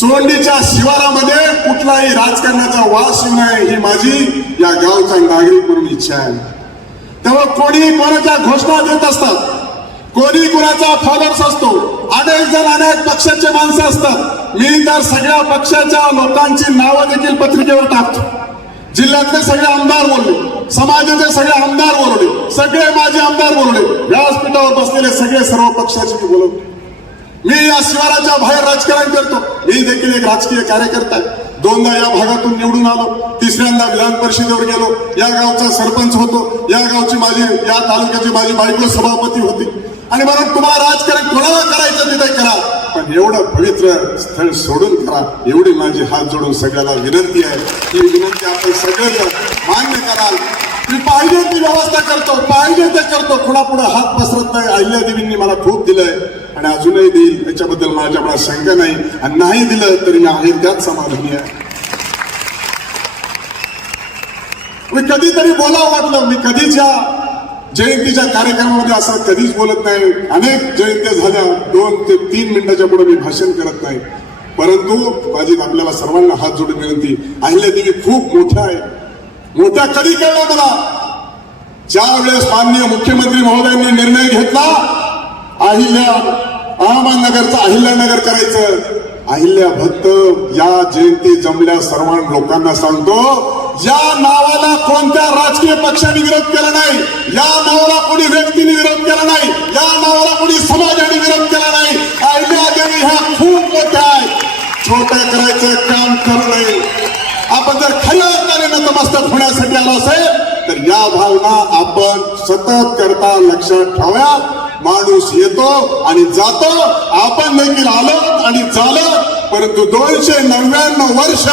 चोंडीच्या शिवारामध्ये कुठलाही राजकारणाचा वास येऊ नये ही माझी या गावचा नागरिक म्हणून इच्छा आहे. तेव्हा कोणी कोणाच्या घोषणा देत असतात कोणी कोणाचा फॉलोअर्स असतो अनेक जण अनेक पक्षाचे माणसं असतात मी तर सगळ्या पक्षाच्या लोकांची नावं देखील पत्रिकेवर टाकतो. जिल्ह्यातले सगळे आमदार बोलले समाजाचे सगळे आमदार बोलले सगळे माझे आमदार बोलले व्यासपीठावर बसलेले सगळे सर्व पक्षाचे मी बोलवतो मी या शिवाराच्या बाहेर राजकारण करतो. मी देखील एक राजकीय कार्यकर्ता आहे. दोनदा या भागातून निवडून आलो तिसऱ्यांदा विधान परिषदेवर गेलो. या गावचा सरपंच होतो. या गावची माझी या तालुक्याची माझी बायको सभापती होती. आणि म्हणून तुम्हाला राजकारण कोणाला करायचं तिथे करा. पण एवढं पवित्र स्थळ सोडून करा. एवढी माझी हात जोडून सगळ्याला विनंती आहे. ही विनंती आपण सगळेजण मान्य कराल. मी पाहिजे ती व्यवस्था करतो पाहिजे ते करतो. कुणापुढे हात पसरत नाही. अहिल्या देवींनी मला खूप दिलंय आणि अजूनही देईल. याच्याबद्दल माझ्याकडे शंका नाही. आणि नाही दिलं तरी मी आहे त्यात समाधानी आहे. मी कधीतरी बोलावं वाटलं. मी कधीच्या जयंतीच्या कार्यक्रमामध्ये असं कधीच बोलत नाही. अनेक जयंत्या झाल्या. दोन ते तीन मिनिटाच्या पुढे मी भाषण करत नाही. परंतु माझी आपल्याला सर्वांना हात जोडून विनंती. अहिल्या देवी खूप मोठ्या आहे. मोठ्या कधी कळलं मला ज्या वेळेस माननीय मुख्यमंत्री महोदयांनी निर्णय घेतला अहिल्या अहमदनगरचं अहिल्यानगर करायचं. अहिल्या भक्त या जयंती जमल्या सर्व लोकांना सांगतो या नावाला कोणत्या राजकीय पक्षाने विरोध केला नाही? या नावाला कोणी व्यक्तीने विरोध केला नाही? या नावाला कोणी समाजाने विरोध केला नाही? अहिल्या देवी ह्या खूप मोठ्या आहेत. छोट्या करायचं काम करू नये आपण जर खऱ्या अर्थाने नतमस्तक होण्यासाठी आलो असेल तर या भावना आपण सतत करता लक्षात ठेवा माणूस येतो आणि जातो. आपण देखील आलो आणि झालं परंतु दोनशे नव्याण्णव वर्ष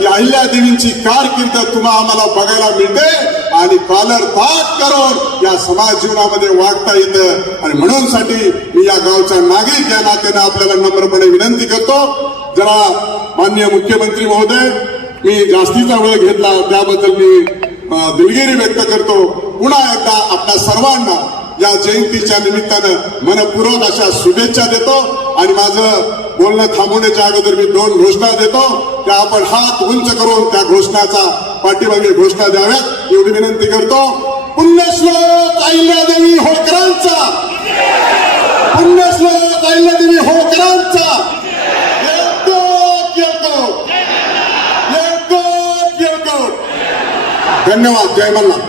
ही अहिल्या देवींची कारकीर्द तुम्हा आम्हाला बघायला मिळते आणि पालर ताक करून या समाज जीवनामध्ये वागता येतं. आणि म्हणून साठी मी या गावचा नागरिक या नात्याने आपल्याला नम्रपणे विनंती करतो. जरा माननीय मुख्यमंत्री महोदय मी जास्तीचा वेळ घेतला त्याबद्दल मी दिलगिरी व्यक्त करतो. पुन्हा एकदा आपल्या सर्वांना या जयंतीच्या निमित्तानं मनपूर्वक अशा शुभेच्छा देतो आणि माझं बोलणं थांबवण्याच्या अगोदर मी दोन घोषणा देतो. त्या आपण हात उंच करून त्या घोषणाचा पाठीमागे घोषणा द्याव्यात. एवढी विनंती करतो. पुण्यश्लोक अहिल्यादेवी होळकरांचा. पुण्यश्लोक अहिल्यादेवी होळकरांचा. धन्यवाद जय मल्हार